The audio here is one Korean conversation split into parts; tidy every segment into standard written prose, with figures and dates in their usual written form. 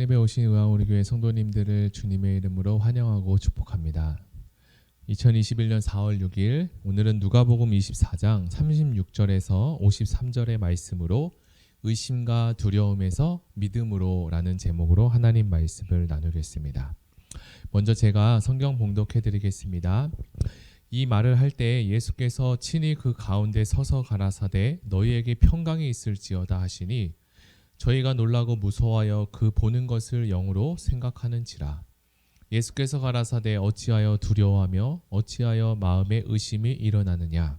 창립에 오신 의왕우리교회 성도님들을 주님의 이름으로 환영하고 축복합니다. 2021년 4월 6일 오늘은 누가복음 24장 36절에서 53절의 말씀으로 의심과 두려움에서 믿음으로 라는 제목으로 하나님 말씀을 나누겠습니다. 먼저 제가 성경 봉독해 드리겠습니다. 이 말을 할 때 예수께서 친히 그 가운데 서서 가라사대 너희에게 평강이 있을지어다 하시니 저희가 놀라고 무서워하여 그 보는 것을 영으로 생각하는지라. 예수께서 가라사대 어찌하여 두려워하며 어찌하여 마음에 의심이 일어나느냐.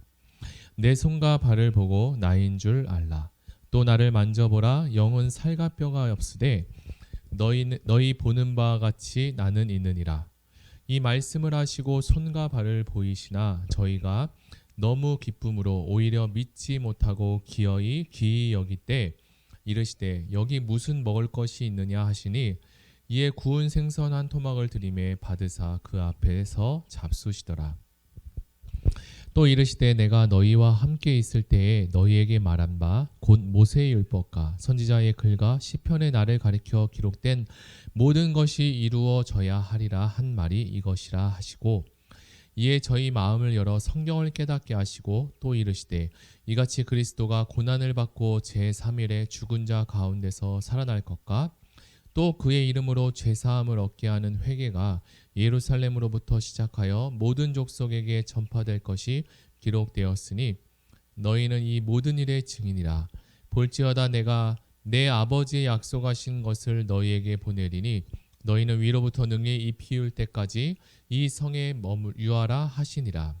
내 손과 발을 보고 나인 줄 알라. 또 나를 만져보라. 영은 살과 뼈가 없으되 너희 보는 바와 같이 나는 있느니라. 이 말씀을 하시고 손과 발을 보이시나 저희가 너무 기쁨으로 오히려 믿지 못하고 기이 여길 때 이르시되 여기 무슨 먹을 것이 있느냐 하시니 이에 구운 생선 한 토막을 드리매 받으사 그 앞에서 잡수시더라. 또 이르시되 내가 너희와 함께 있을 때에 너희에게 말한 바 곧 모세의 율법과 선지자의 글과 시편의 나를 가리켜 기록된 모든 것이 이루어져야 하리라 한 말이 이것이라 하시고 이에 저희 마음을 열어 성경을 깨닫게 하시고 또 이르시되 이같이 그리스도가 고난을 받고 제3일에 죽은 자 가운데서 살아날 것과 또 그의 이름으로 죄사함을 얻게 하는 회개가 예루살렘으로부터 시작하여 모든 족속에게 전파될 것이 기록되었으니 너희는 이 모든 일의 증인이라. 볼지어다 내가 내 아버지의 약속하신 것을 너희에게 보내리니 너희는 위로부터 능히 이 피울 때까지 이 성에 유하라 하시니라.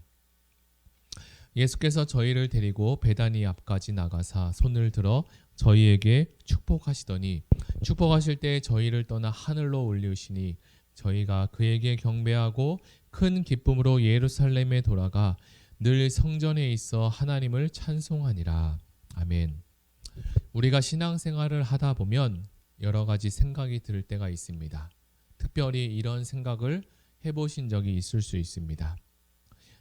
예수께서 저희를 데리고 베다니 앞까지 나가사 손을 들어 저희에게 축복하시더니 축복하실 때 저희를 떠나 하늘로 올리시니 저희가 그에게 경배하고 큰 기쁨으로 예루살렘에 돌아가 늘 성전에 있어 하나님을 찬송하니라. 아멘. 우리가 신앙생활을 하다 보면 여러 가지 생각이 들 때가 있습니다. 특별히 이런 생각을 해보신 적이 있을 수 있습니다.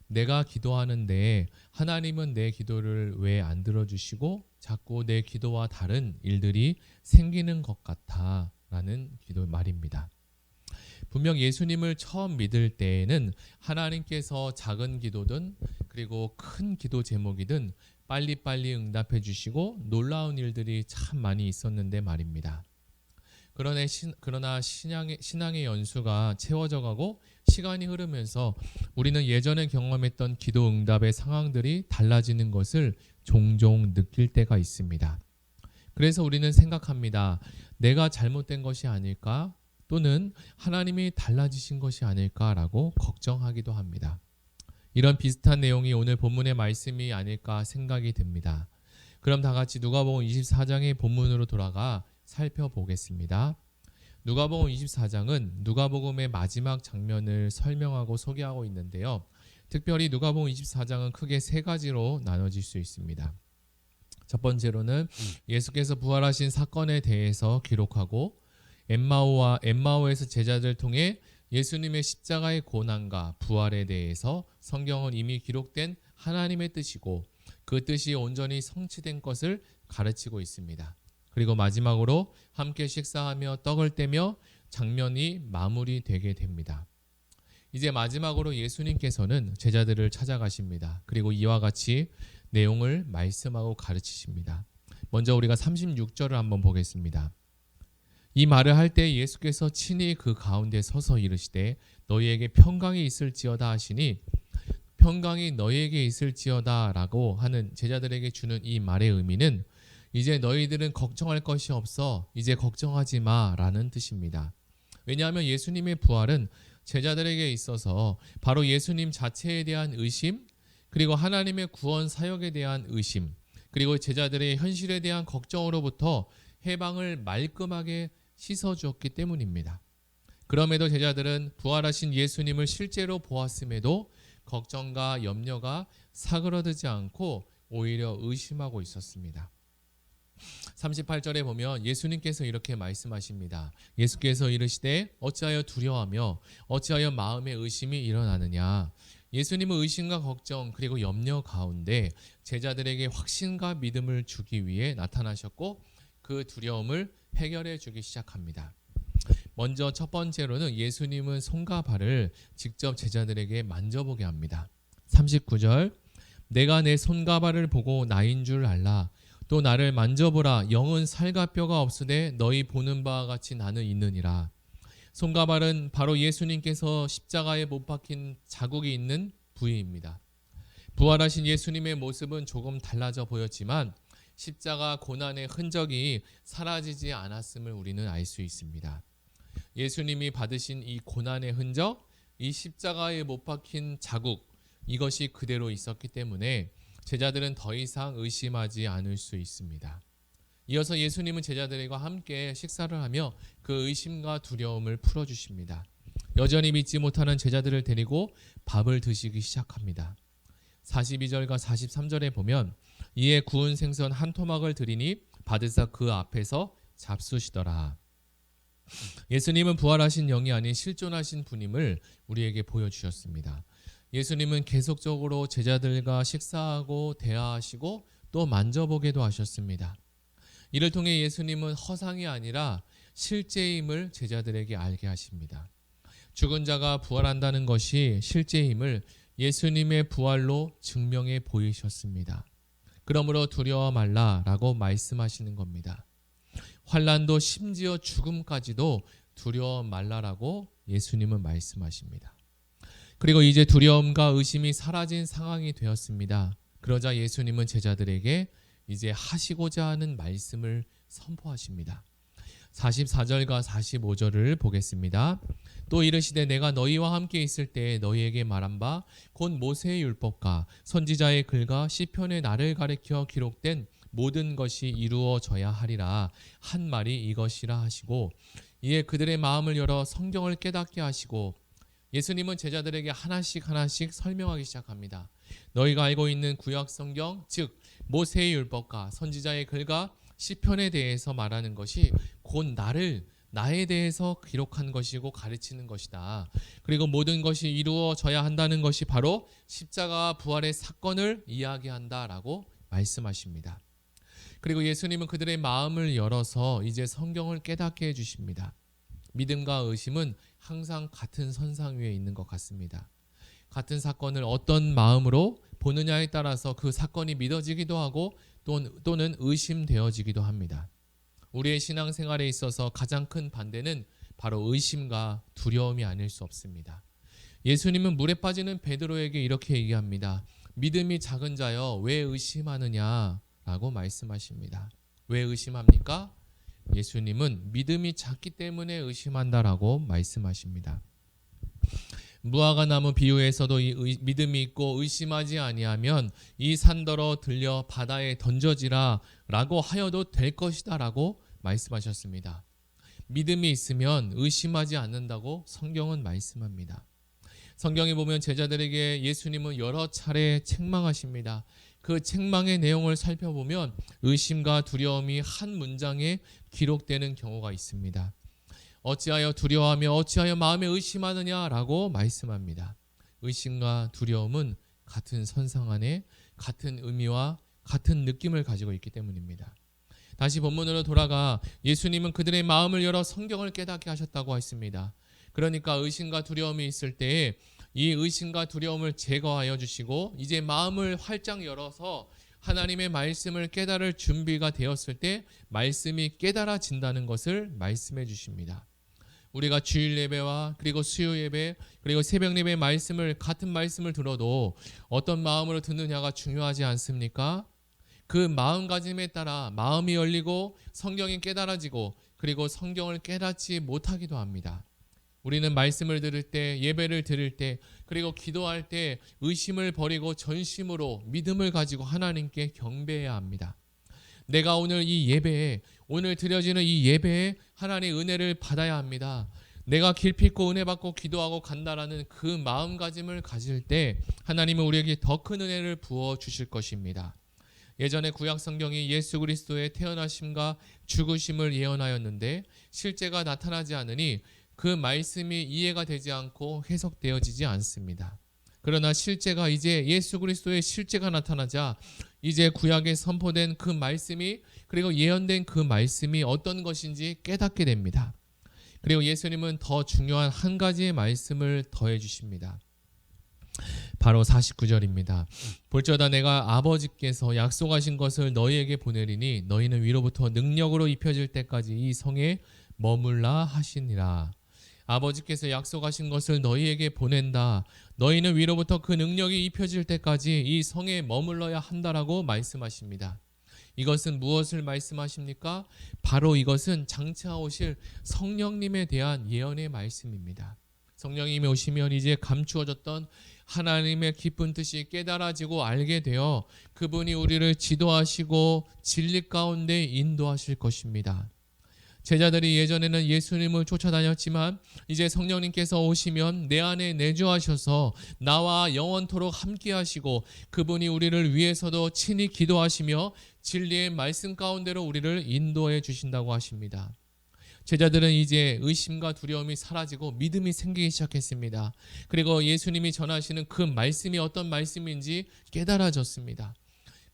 내가 기도하는데 하나님은 내 기도를 왜 안 들어주시고 자꾸 내 기도와 다른 일들이 생기는 것 같아 라는 기도 말입니다. 분명 예수님을 처음 믿을 때에는 하나님께서 작은 기도든 그리고 큰 기도 제목이든 빨리빨리 응답해 주시고 놀라운 일들이 참 많이 있었는데 말입니다. 그러나 신앙의 연수가 채워져 가고 시간이 흐르면서 우리는 예전에 경험했던 기도 응답의 상황들이 달라지는 것을 종종 느낄 때가 있습니다. 그래서 우리는 생각합니다. 내가 잘못된 것이 아닐까? 또는 하나님이 달라지신 것이 아닐까라고 걱정하기도 합니다. 이런 비슷한 내용이 오늘 본문의 말씀이 아닐까 생각이 듭니다. 그럼 다 같이 누가복음 24장의 본문으로 돌아가 살펴보겠습니다. 누가복음 24장은 누가복음의 마지막 장면을 설명하고 소개하고 있는데요. 특별히 누가복음 24장은 크게 세 가지로 나눠질 수 있습니다. 첫 번째로는 예수께서 부활하신 사건에 대해서 기록하고 엠마오에서 제자들 통해 예수님의 십자가의 고난과 부활에 대해서 성경은 이미 기록된 하나님의 뜻이고 그 뜻이 온전히 성취된 것을 가르치고 있습니다. 그리고 마지막으로 함께 식사하며 떡을 떼며 장면이 마무리되게 됩니다. 이제 마지막으로 예수님께서는 제자들을 찾아가십니다. 그리고 이와 같이 내용을 말씀하고 가르치십니다. 먼저 우리가 36절을 한번 보겠습니다. 이 말을 할 때 예수께서 친히 그 가운데 서서 이르시되 너희에게 평강이 있을지어다 하시니 평강이 너희에게 있을지어다 라고 하는 제자들에게 주는 이 말의 의미는 이제 너희들은 걱정할 것이 없어 이제 걱정하지 마 라는 뜻입니다. 왜냐하면 예수님의 부활은 제자들에게 있어서 바로 예수님 자체에 대한 의심 그리고 하나님의 구원 사역에 대한 의심 그리고 제자들의 현실에 대한 걱정으로부터 해방을 말끔하게 씻어주었기 때문입니다. 그럼에도 제자들은 부활하신 예수님을 실제로 보았음에도 걱정과 염려가 사그러들지 않고 오히려 의심하고 있었습니다. 38절에 보면 예수님께서 이렇게 말씀하십니다. 예수께서 이르시되 어찌하여 두려워하며 어찌하여 마음에 의심이 일어나느냐. 예수님은 의심과 걱정 그리고 염려 가운데 제자들에게 확신과 믿음을 주기 위해 나타나셨고 그 두려움을 해결해 주기 시작합니다. 먼저 첫 번째로는 예수님은 손과 발을 직접 제자들에게 만져보게 합니다. 39절 내가 내 손과 발을 보고 나인 줄 알라. 또 나를 만져보라. 영은 살과 뼈가 없으되 너희 보는 바와 같이 나는 있느니라. 손과 발은 바로 예수님께서 십자가에 못 박힌 자국이 있는 부위입니다. 부활하신 예수님의 모습은 조금 달라져 보였지만 십자가 고난의 흔적이 사라지지 않았음을 우리는 알 수 있습니다. 예수님이 받으신 이 고난의 흔적, 이 십자가에 못 박힌 자국, 이것이 그대로 있었기 때문에 제자들은 더 이상 의심하지 않을 수 있습니다. 이어서 예수님은 제자들과 함께 식사를 하며 그 의심과 두려움을 풀어주십니다. 여전히 믿지 못하는 제자들을 데리고 밥을 드시기 시작합니다. 42절과 43절에 보면 이에 구운 생선 한 토막을 드리니 받으사 그 앞에서 잡수시더라. 예수님은 부활하신 영이 아닌 실존하신 분임을 우리에게 보여주셨습니다. 예수님은 계속적으로 제자들과 식사하고 대화하시고 또 만져보게도 하셨습니다. 이를 통해 예수님은 허상이 아니라 실제임을 제자들에게 알게 하십니다. 죽은 자가 부활한다는 것이 실제임을 예수님의 부활로 증명해 보이셨습니다. 그러므로 두려워 말라라고 말씀하시는 겁니다. 환난도 심지어 죽음까지도 두려워 말라라고 예수님은 말씀하십니다. 그리고 이제 두려움과 의심이 사라진 상황이 되었습니다. 그러자 예수님은 제자들에게 이제 하시고자 하는 말씀을 선포하십니다. 44절과 45절을 보겠습니다. 또 이르시되 내가 너희와 함께 있을 때 너희에게 말한 바 곧 모세의 율법과 선지자의 글과 시편의 나를 가리켜 기록된 모든 것이 이루어져야 하리라 한 말이 이것이라 하시고 이에 그들의 마음을 열어 성경을 깨닫게 하시고 예수님은 제자들에게 하나씩 설명하기 시작합니다. 너희가 알고 있는 구약 성경, 즉 모세의 율법과 선지자의 글과 시편에 대해서 말하는 것이 곧 나에 대해서 기록한 것이고 가르치는 것이다. 그리고 모든 것이 이루어져야 한다는 것이 바로 십자가와 부활의 사건을 이야기한다라고 말씀하십니다. 그리고 예수님은 그들의 마음을 열어서 이제 성경을 깨닫게 해주십니다. 믿음과 의심은 항상 같은 선상 위에 있는 것 같습니다. 같은 사건을 어떤 마음으로 보느냐에 따라서 그 사건이 믿어지기도 하고 또는 의심되어지기도 합니다. 우리의 신앙생활에 있어서 가장 큰 반대는 바로 의심과 두려움이 아닐 수 없습니다. 예수님은 물에 빠지는 베드로에게 이렇게 얘기합니다. 믿음이 작은 자여 왜 의심하느냐라고 말씀하십니다. 왜 의심합니까? 예수님은 믿음이 작기 때문에 의심한다라고 말씀하십니다. 무화과 나무 비유에서도 이 믿음이 있고 의심하지 아니하면 이 산더러 들려 바다에 던져지라 라고 하여도 될 것이다 라고 말씀하셨습니다. 믿음이 있으면 의심하지 않는다고 성경은 말씀합니다. 성경에 보면 제자들에게 예수님은 여러 차례 책망하십니다. 그 책망의 내용을 살펴보면 의심과 두려움이 한 문장에 기록되는 경우가 있습니다. 어찌하여 두려워하며 어찌하여 마음에 의심하느냐라고 말씀합니다. 의심과 두려움은 같은 선상 안에 같은 의미와 같은 느낌을 가지고 있기 때문입니다. 다시 본문으로 돌아가 예수님은 그들의 마음을 열어 성경을 깨닫게 하셨다고 했습니다. 그러니까 의심과 두려움이 있을 때에 이 의심과 두려움을 제거하여 주시고 이제 마음을 활짝 열어서 하나님의 말씀을 깨달을 준비가 되었을 때 말씀이 깨달아진다는 것을 말씀해 주십니다. 우리가 주일 예배와 그리고 수요 예배 그리고 새벽 예배 같은 말씀을 들어도 어떤 마음으로 듣느냐가 중요하지 않습니까? 그 마음가짐에 따라 마음이 열리고 성경이 깨달아지고 그리고 성경을 깨닫지 못하기도 합니다. 우리는 말씀을 들을 때 예배를 드릴 때 그리고 기도할 때 의심을 버리고 전심으로 믿음을 가지고 하나님께 경배해야 합니다. 내가 오늘 오늘 드려지는 이 예배에 하나님의 은혜를 받아야 합니다. 내가 길핍고 은혜 받고 기도하고 간다라는 그 마음가짐을 가질 때 하나님은 우리에게 더 큰 은혜를 부어 주실 것입니다. 예전에 구약 성경이 예수 그리스도의 태어나심과 죽으심을 예언하였는데 실제가 나타나지 않으니 그 말씀이 이해가 되지 않고 해석되어지지 않습니다. 그러나 실제가 이제 예수 그리스도의 실제가 나타나자 이제 구약에 선포된 그 말씀이 그리고 예언된 그 말씀이 어떤 것인지 깨닫게 됩니다. 그리고 예수님은 더 중요한 한 가지의 말씀을 더해 주십니다. 바로 49절입니다. 볼지어다 내가 아버지께서 약속하신 것을 너희에게 보내리니 너희는 위로부터 능력으로 입혀질 때까지 이 성에 머물라 하시니라. 아버지께서 약속하신 것을 너희에게 보낸다. 너희는 위로부터 그 능력이 입혀질 때까지 이 성에 머물러야 한다라고 말씀하십니다. 이것은 무엇을 말씀하십니까? 바로 이것은 장차 오실 성령님에 대한 예언의 말씀입니다. 성령님이 오시면 이제 감추어졌던 하나님의 깊은 뜻이 깨달아지고 알게 되어 그분이 우리를 지도하시고 진리 가운데 인도하실 것입니다. 제자들이 예전에는 예수님을 쫓아다녔지만 이제 성령님께서 오시면 내 안에 내주하셔서 나와 영원토록 함께 하시고 그분이 우리를 위해서도 친히 기도하시며 진리의 말씀 가운데로 우리를 인도해 주신다고 하십니다. 제자들은 이제 의심과 두려움이 사라지고 믿음이 생기기 시작했습니다. 그리고 예수님이 전하시는 그 말씀이 어떤 말씀인지 깨달아졌습니다.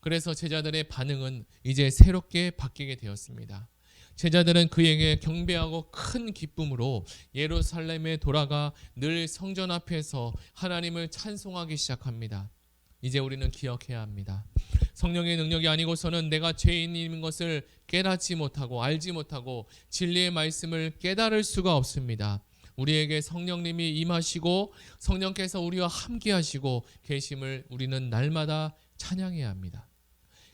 그래서 제자들의 반응은 이제 새롭게 바뀌게 되었습니다. 제자들은 그에게 경배하고 큰 기쁨으로 예루살렘에 돌아가 늘 성전 앞에서 하나님을 찬송하기 시작합니다. 이제 우리는 기억해야 합니다. 성령의 능력이 아니고서는 내가 죄인인 것을 깨닫지 못하고 알지 못하고 진리의 말씀을 깨달을 수가 없습니다. 우리에게 성령님이 임하시고 성령께서 우리와 함께 하시고 계심을 우리는 날마다 찬양해야 합니다.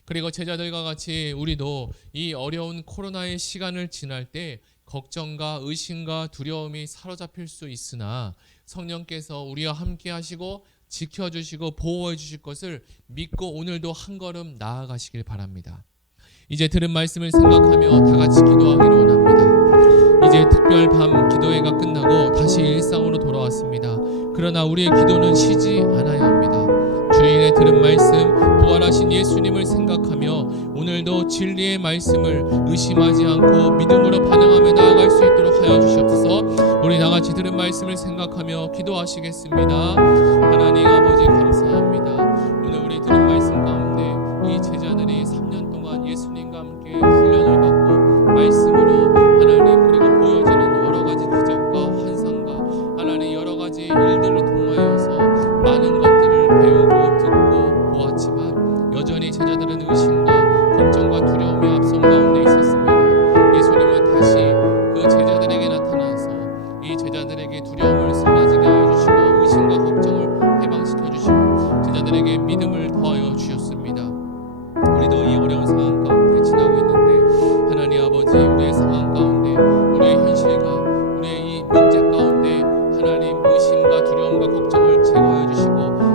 그리고 제자들과 같이 우리도 이 어려운 코로나의 시간을 지날 때 걱정과 의심과 두려움이 사로잡힐 수 있으나 성령께서 우리와 함께 하시고 지켜주시고 보호해 주실 것을 믿고 오늘도 한 걸음 나아가시길 바랍니다. 이제 들은 말씀을 생각하며 다 같이 기도하기를 원합니다. 이제 특별 밤 기도회가 끝나고 다시 일상으로 돌아왔습니다. 그러나 우리의 기도는 쉬지 않아야 합니다. 주일에 들은 말씀, 부활하신 예수님을 생각하며 오늘도 진리의 말씀을 의심하지 않고 믿음으로 반응하며 나아갈 수 있도록 하여 주시옵소서. 우리 다 같이 들은 말씀을 생각하며 기도하시겠습니다. 하나님 아버지 감사합니다. 오늘 우리 들은 말씀 가운데 이 제자들이 3년 동안 예수님과 함께 훈련을 받고 말씀으로 하나님 그리고 보여지는 여러 가지 기적과 환상과 하나님 여러 가지 일들을 통하여서 많은 것들을 배우고 듣고 보았지만 여전히 제자들은 의심과 걱정과 두려움의 앞선 가운데 있었습니다. 예수님은 다시 그 제자들에게 나타나서 이 제자들에게 두려움을 사라지게 하여 주시고 의심과 걱정을 해방시켜 주시고 제자들에게 믿음을 더하여 주셨습니다. 우리도 이 어려운 상황 가운데 지나고 있는데 하나님 아버지 우리의 상황 가운데 우리의 현실과 우리의 이 문제 가운데 하나님 의심과 두려움과 걱정을 제거해 주시고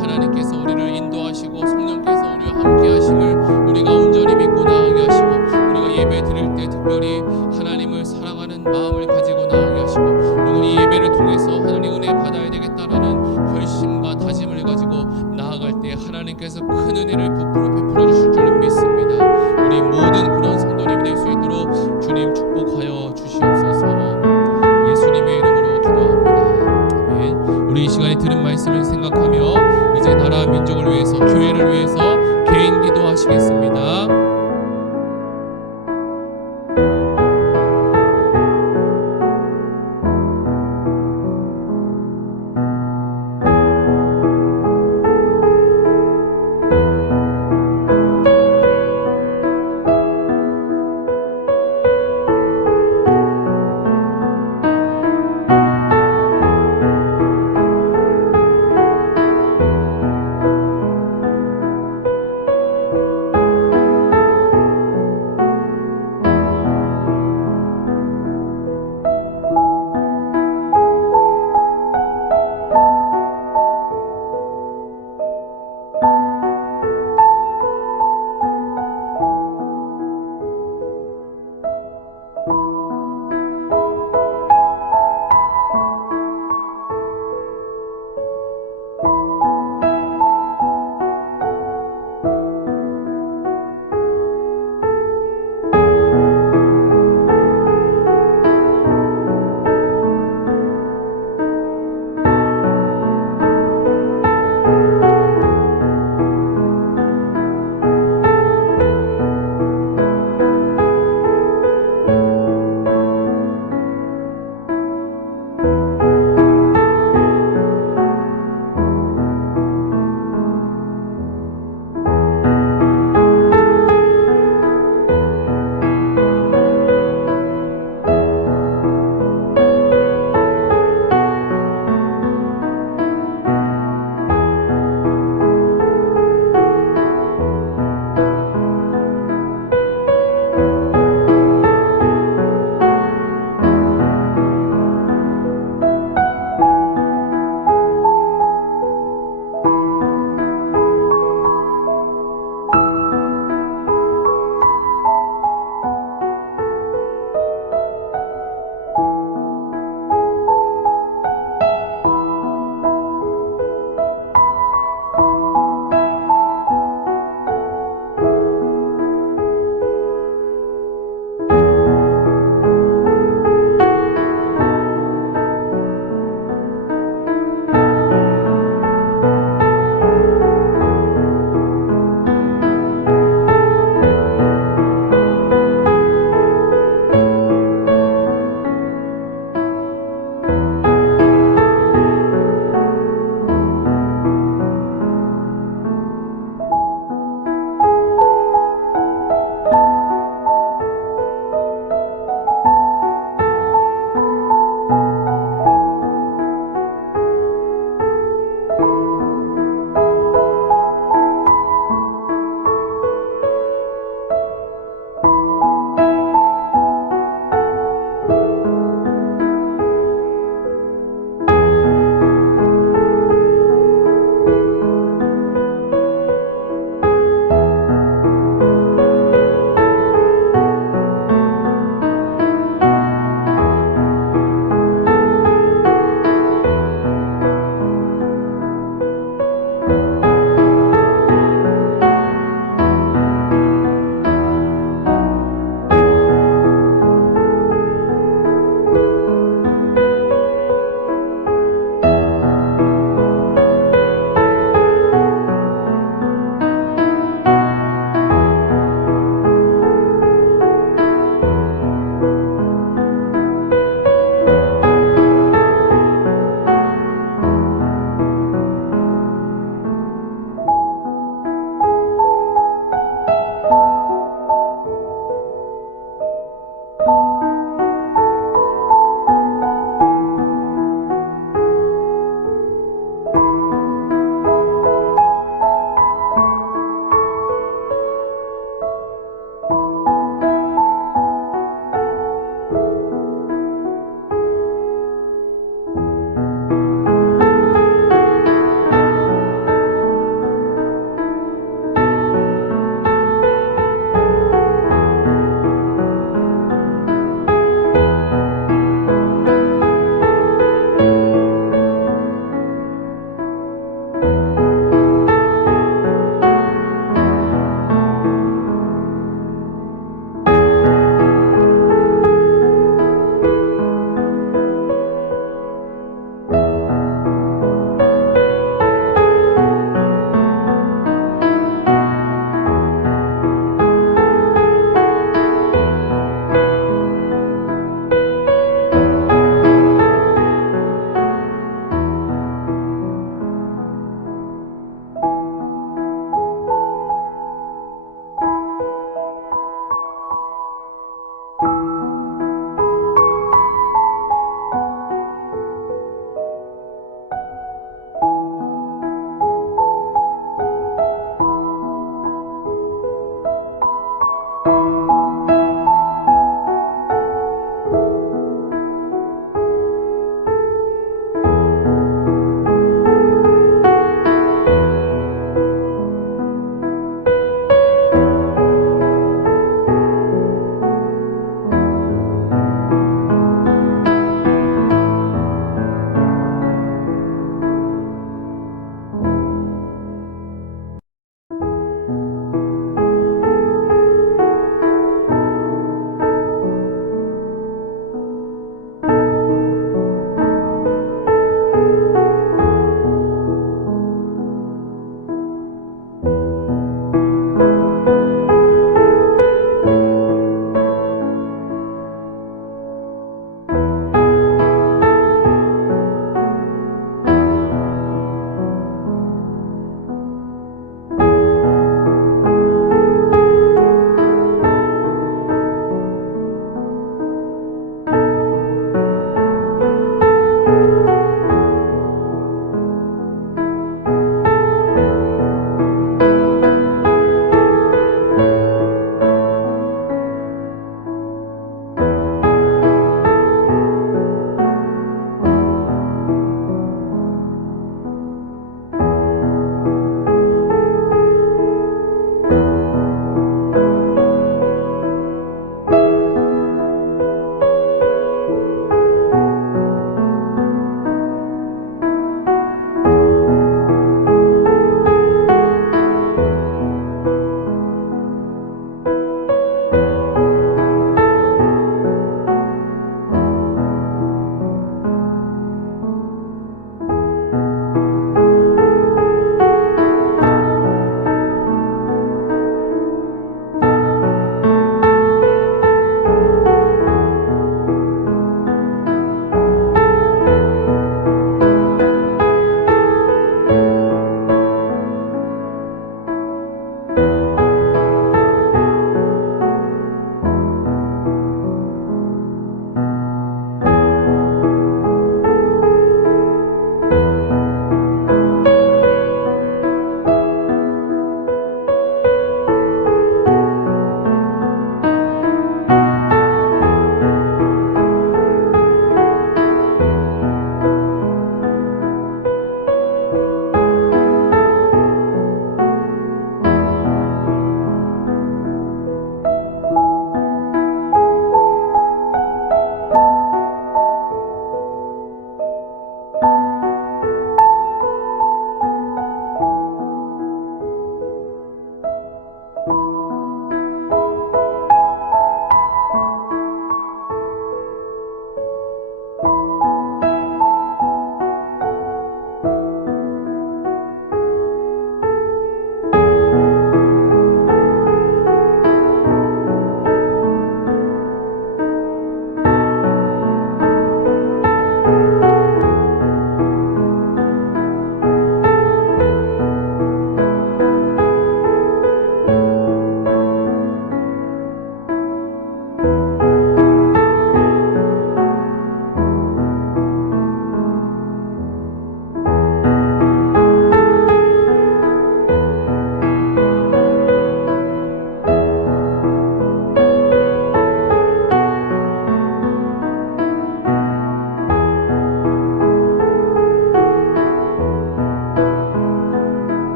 하나님께서 우리를 인도하시고 성령께서 우리와 함께 하심을 우리가 온전히 믿고 나아가게 하시고 우리가 예배 드릴 때 특별히 하나님을 사랑하는 마음을 가지고 나아가게 하시고 오늘 이 예배를 통해서 하나님 은혜 받아야 되겠다라는 결심과 다짐을 가지고 나아갈 때 하나님께서 큰 은혜를 베풀어 주실 줄 믿습니다. 우리 모든 그런 성도님이 될 수 있도록 주님 축복하여 주시옵소서. 예수님의 이름으로 기도합니다. 아멘. 우리 이 시간에 들은 말씀을 생각하며 이제 나라 민족을 위해서 교회를 위해서 개인 기도하시겠습니다.